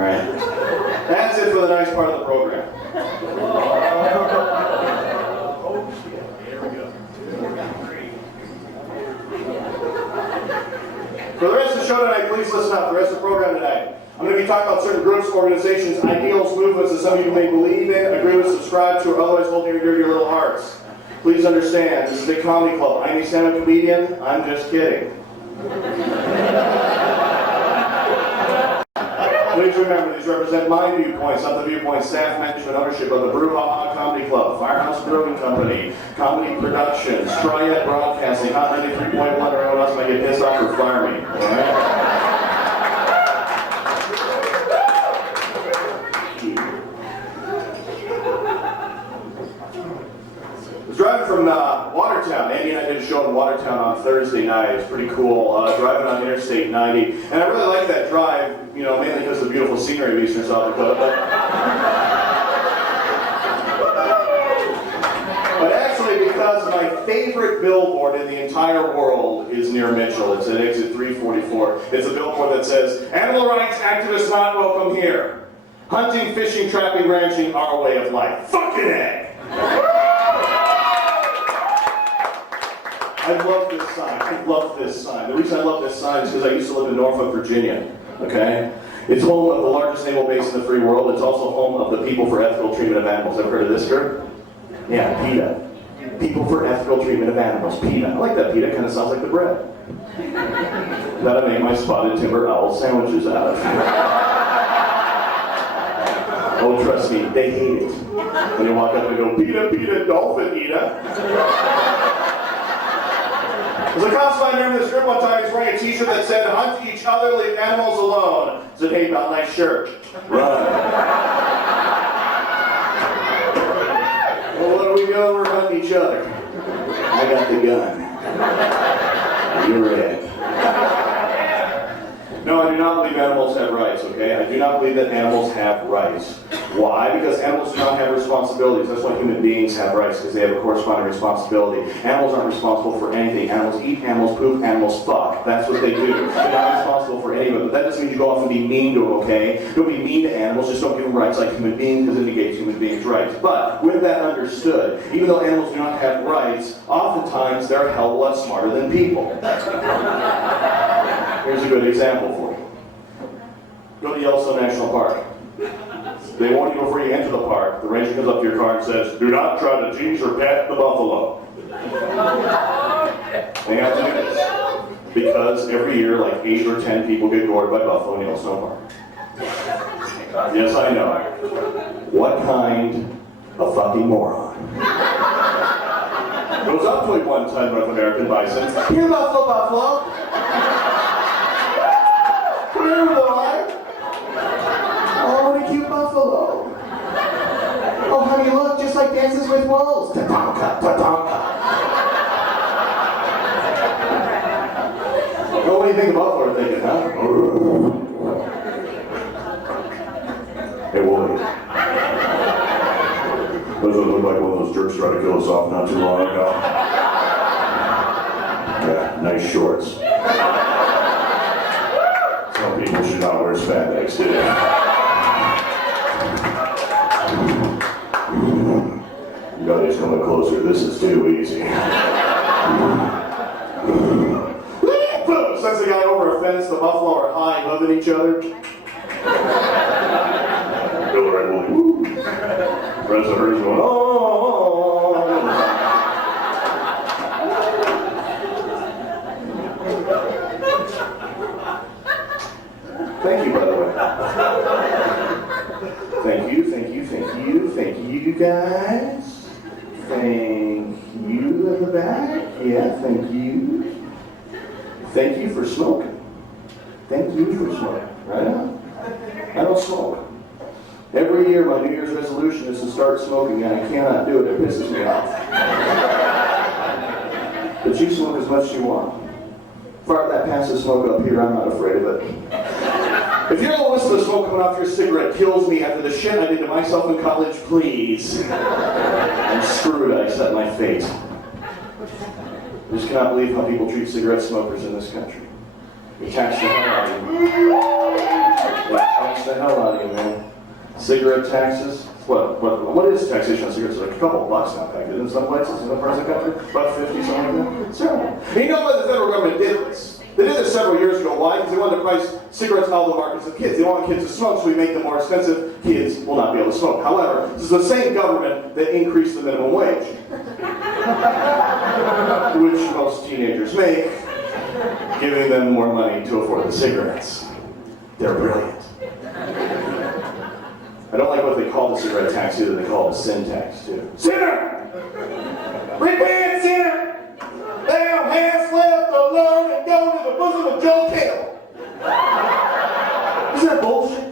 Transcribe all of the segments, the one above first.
right. That's it for the nice part of the program. For the rest of the show tonight, please listen up. The rest of the program tonight, I'm going to be talking about certain groups, organizations, ideals, movements that some of you may believe in, agree with, subscribe to, or otherwise hold near and dear to your little hearts. Please understand, this is a comedy club. I'm a stand-up comedian. I'm just kidding. Please remember, these represent my viewpoints, not the viewpoints, staff, management, ownership of the Brouhaha Comedy Club, Firehouse Brewing Company, Comedy Productions, Triad Broadcasting, Hot 93.1, or anyone else might get pissed off or fire me. All right? I was driving from Watertown. Andy and I did a show in Watertown on Thursday night. It was pretty cool, driving on Interstate 90. And I really like that drive, you know, mainly because of the beautiful scenery of eastern South Dakota. But actually because my favorite billboard in the entire world is near Mitchell. It's at exit 344. It's a billboard that says, "Animal rights activists not welcome here. Hunting, fishing, trapping, ranching, our way of life." Fucking A! I love this sign. I love this sign. The reason I love this sign is because I used to live in Norfolk, Virginia. Okay? It's home of the largest naval base in the free world. It's also home of the People for Ethical Treatment of Animals. Ever heard of this group? Yeah, PETA. People for Ethical Treatment of Animals. PETA. I like that. PETA kind of sounds like the bread that I make my spotted timber owl sandwiches out of. Oh, trust me, they hate it. When they walk up and go, "PETA, PETA, dolphin eater." As a constable, I remember this group one time, he was wearing a t-shirt that said, "Hunt each other, leave animals alone." I said, "Hey, pal, nice shirt. Run." Well, what are we doing? We're hunting each other. I got the gun. You're it. No, I do not believe animals have rights, okay? I do not believe that animals have rights. Why? Because animals do not have responsibilities. That's why human beings have rights, because they have a corresponding responsibility. Animals aren't responsible for anything. Animals eat, animals poop, animals fuck. That's what they do. They're not responsible for any of it. But that doesn't mean you go off and be mean to them, okay? Don't be mean to animals, just don't give them rights like human beings, because it negates human beings' rights. But with that understood, even though animals do not have rights, oftentimes they're a hell of a lot smarter than people. Here's a good example for you. Go to Yellowstone National Park. They warn you before you enter the park. The ranger comes up to your car and says, "Do not try to tease or pet the buffalo." They have to do this because every year like 8 or 10 people get gored by buffalo in Yellowstone Park. Yes, I know. What kind of fucking moron? Goes up to a one-ton North American bison. "Here, buffalo, buffalo. Here, boy. Oh, what a cute buffalo. Oh, honey, look, just like Dances with Wolves. Ta-tonka, ta-tonka." Oh, what do you think the buffalo are thinking, huh? Hey, Wooly. Doesn't look like one of those jerks tried to kill us off not too long ago. Yeah, nice shorts. Some people should not wear spandex, do they? You gotta just come closer. This is too easy. Sends the guy over a fence. The buffalo are high, hugging each other. Go right, Willie. Woo. Rest of hers going, "Oh." Thank you, by the way. Thank you, thank you, thank you, thank you, guys. Thank you in the back. Yeah, thank you. Thank you for smoking. Thank you for smoking. Right on. I don't smoke. Every year my New Year's resolution is to start smoking, and I cannot do it. It pisses me off. But you smoke as much as you want. Fire that passive smoke up here, I'm not afraid of it. If your little whistle of smoke coming off your cigarette kills me after the shit I did to myself in college, please. I'm screwed, I accept my fate. I just cannot believe how people treat cigarette smokers in this country. They tax the hell out of them. Tax the hell out of you, man. Cigarette taxes. What is taxation on cigarettes? Like a couple bucks now, back in some places, in the parts of the country, about 50, something like that. It's terrible. And you know why the federal government did this? They did this several years ago. Why? Because they wanted to price cigarettes out of the markets of kids. They want kids to smoke, so we make them more expensive. Kids will not be able to smoke. However, this is the same government that increased the minimum wage, which most teenagers make, giving them more money to afford the cigarettes. They're brilliant. I don't like what they call the cigarette tax either. They call it a sin tax, too. Sinner! Repent, sinner! Thou hast left the Lord and gone to the bosom of Joe Kettle. Isn't that bullshit?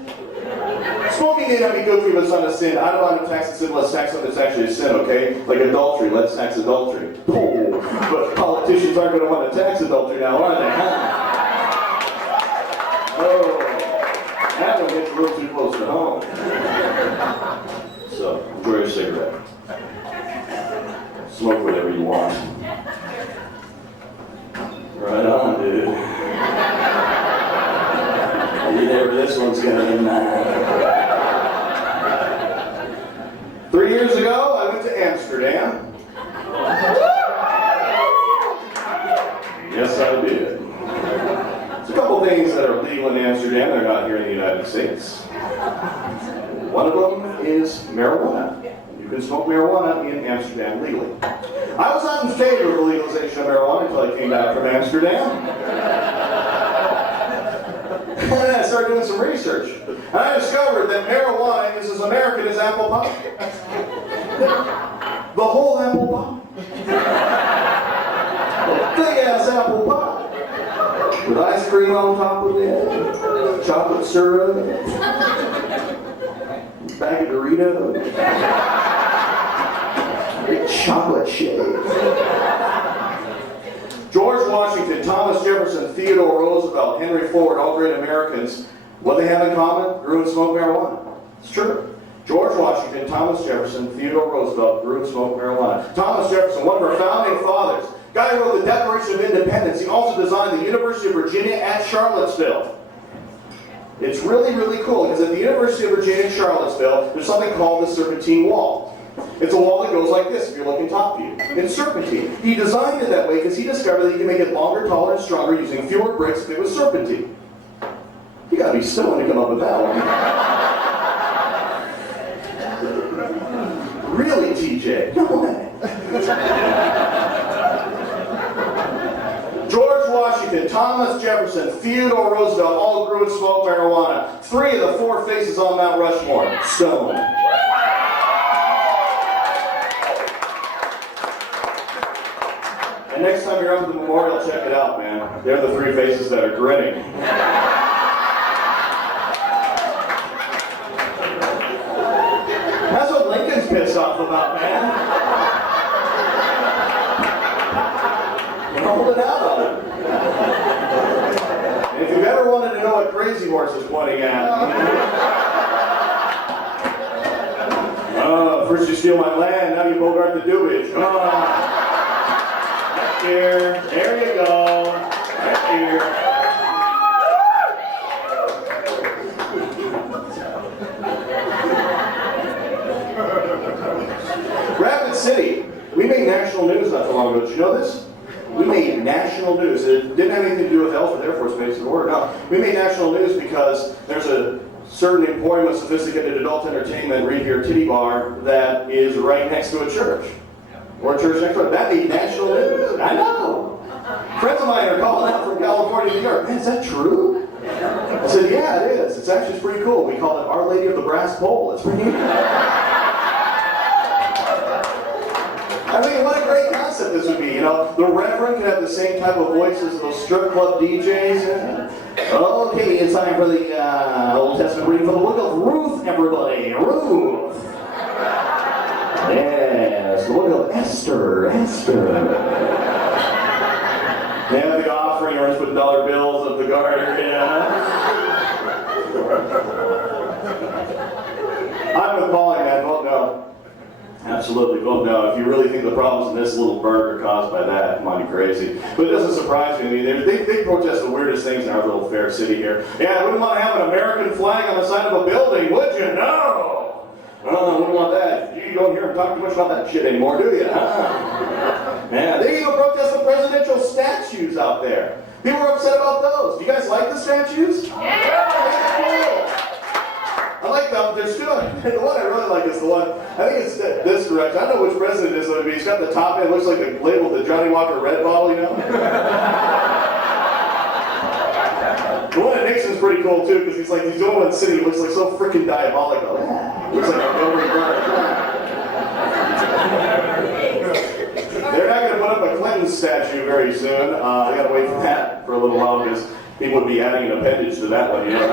Smoking may not be good for you, but it's not a sin. I don't want to tax a sin. Let's tax something that's actually a sin, okay? Like adultery. Let's tax adultery. Oh, but politicians aren't going to want to tax adultery now, are they? Oh. That one gets real too close to home. So, enjoy your cigarette. Smoke whatever you want. Right on, dude. You never, this one's gonna be mine. 3 years ago, I went to Amsterdam. Yes, I did. There's a couple things that are legal in Amsterdam that are not here in the United States. One of them is marijuana. You can smoke marijuana in Amsterdam legally. I was not in favor of the legalization of marijuana until I came back from Amsterdam. And I started doing some research. And I discovered that marijuana is as American as apple pie. The whole apple pie. A big-ass apple pie. With ice cream on top of it, chocolate syrup, bag of Doritos, chocolate shake. George Washington, Thomas Jefferson, Theodore Roosevelt, Henry Ford, all great Americans, what they have in common? Grew and smoked marijuana. It's true. George Washington, Thomas Jefferson, Theodore Roosevelt grew and smoked marijuana. Thomas Jefferson, one of our founding fathers, guy who wrote the Declaration of Independence. He also designed the University of Virginia at Charlottesville. It's really, really cool because at the University of Virginia in Charlottesville, there's something called the Serpentine Wall. It's a wall that goes like this if you're looking top view. It's serpentine. He designed it that way because he discovered that you can make it longer, taller, and stronger using fewer bricks if it was serpentine. You gotta be stoned to come up with that one. Really, TJ? No way. George Washington, Thomas Jefferson, Theodore Roosevelt all grew and smoked marijuana. 3 of the 4 faces on Mount Rushmore, stoned. And next time you're up at the memorial, check it out, man. They're the 3 faces that are grinning. That's what Lincoln's pissed off about, man. Hold it out on him. And if you've ever wanted to know what Crazy Horse is pointing at, first you steal my land, now you bogart the doobage. Right here. There you go. Right here. Rapid City. We made national news not too long ago. Did you know this? We made national news. It didn't have anything to do with Ellsworth Air Force Base or no. We made national news because there's a certain emporium of sophisticated adult entertainment, read here, titty bar, that is right next to a church. Or a church next door. That made national news. I know. Friends of mine are calling out from California, New York. Man, is that true? I said, yeah, it is. It's actually pretty cool. We call it Our Lady of the Brass Pole. It's pretty neat. I mean, what a great concept this would be, you know. The Reverend could have the same type of voice as those strip club DJs. Okay, it's time for the Old Testament reading from the book of Ruth, everybody. Ruth. Yes, the book of Esther. They have the offering urns with dollar bills of the garter, yeah. I'm with Paulie, man. Vote no. Absolutely. Well, no, if you really think the problems in this little burg are caused by that, come on, you're crazy. But it doesn't surprise me. I mean, they protest the weirdest things in our little fair city here. Yeah, I wouldn't want to have an American flag on the side of a building, would you? No! Wouldn't want that. You don't hear them talk too much about that shit anymore, do you? Man, they even protest the presidential statues out there. People are upset about those. Do you guys like the statues? Yeah! I like them. They're good. The one I really like is the one, I think it's this direction. I don't know which president it is, but he's got the top end, looks like the label, the Johnny Walker Red bottle, you know? The one at Nixon's pretty cool, too, because he's the only one sitting, he looks like so freaking diabolical. Looks like a Hillary Clinton. They're not going to put up a Clinton statue very soon. They got to wait for that for a little while, because people would be adding an appendage to that one, you know?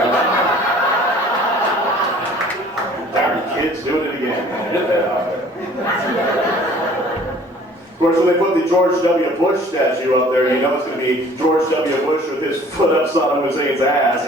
Darn kids doing it again. Of course, when they put the George W. Bush statue up there, you know it's going to be George W. Bush with his foot up Saddam Hussein's ass.